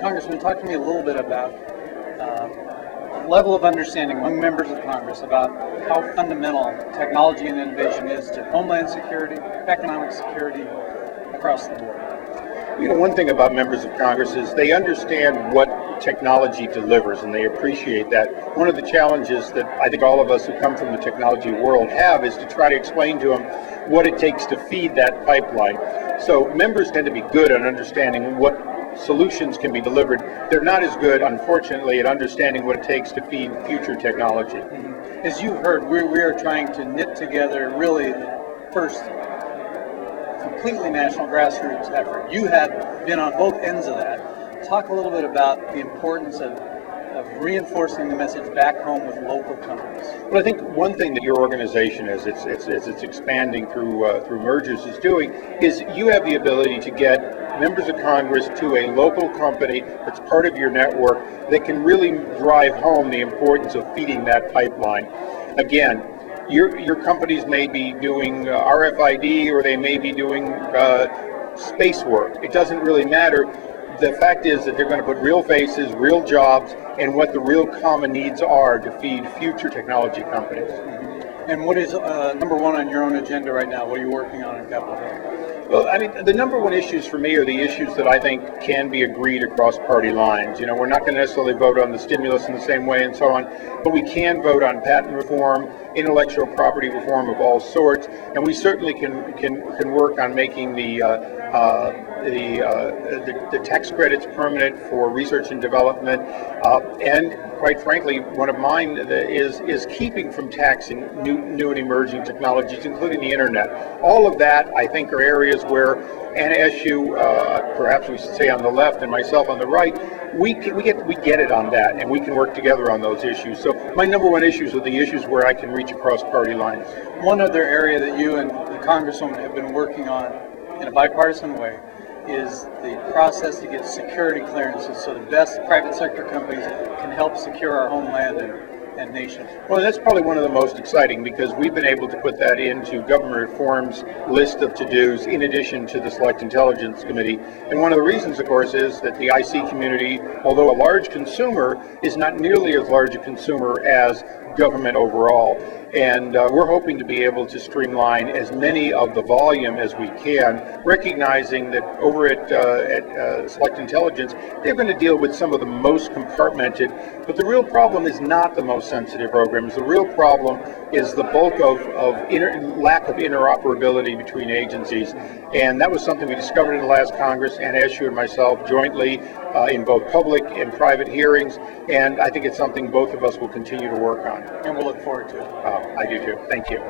Congressman, talk to me a little bit about level of understanding among members of Congress about how fundamental technology and innovation is to homeland security, economic security across the board. One thing about members of Congress is they understand what technology delivers, and they appreciate that. One of the challenges that I think all of us who come from the technology world have is to try to explain to them what it takes to feed that pipeline. So members tend to be good at understanding what solutions can be delivered. They're not as good, unfortunately, at understanding what it takes to feed future technology. Mm-hmm. As you've heard, we are trying to knit together really the first completely national grassroots effort. You have been on both ends of that. Talk a little bit about the importance of reinforcing the message back home with local companies. Well, I think one thing that your organization, as it's expanding through mergers, is doing is you have the ability to get members of Congress to a local company that's part of your network that can really drive home the importance of feeding that pipeline. Again, your companies may be doing RFID, or they may be doing space work. It doesn't really matter. The fact is that they're going to put real faces, real jobs, and what the real common needs are to feed future technology companies. And what is number one on your own agenda right now? What are you working on in Capitol Hill? Well, I mean, the number one issues for me are the issues that I think can be agreed across party lines. We're not going to necessarily vote on the stimulus in the same way and so on, but we can vote on patent reform, intellectual property reform of all sorts, and we certainly can work on making the tax credits permanent for research and development, and quite frankly, one of mine is keeping from taxing new and emerging technologies, including the internet. All of that, I think, are areas where Anna Eshoo, perhaps we should say on the left, and myself on the right, we get it on that, and we can work together on those issues. So my number one issues are the issues where I can reach across party lines. One other area that you and the Congresswoman have been working on in a bipartisan way is the process to get security clearances so the best private sector companies can help secure our homeland and nation. Well, that's probably one of the most exciting, because we've been able to put that into government reform's list of to-dos in addition to the Select Intelligence Committee. And one of the reasons, of course, is that the IC community, although a large consumer, is not nearly as large a consumer as government overall. And we're hoping to be able to streamline as many of the volume as we can, recognizing that over at Select Intelligence, they're going to deal with some of the most compartmented, but the real problem is not the most sensitive programs. The real problem is the bulk of lack of interoperability between agencies. And that was something we discovered in the last Congress, Anna Eshoo and myself jointly in both public and private hearings. And I think it's something both of us will continue to work on. And we'll look forward to it. I do too. Thank you.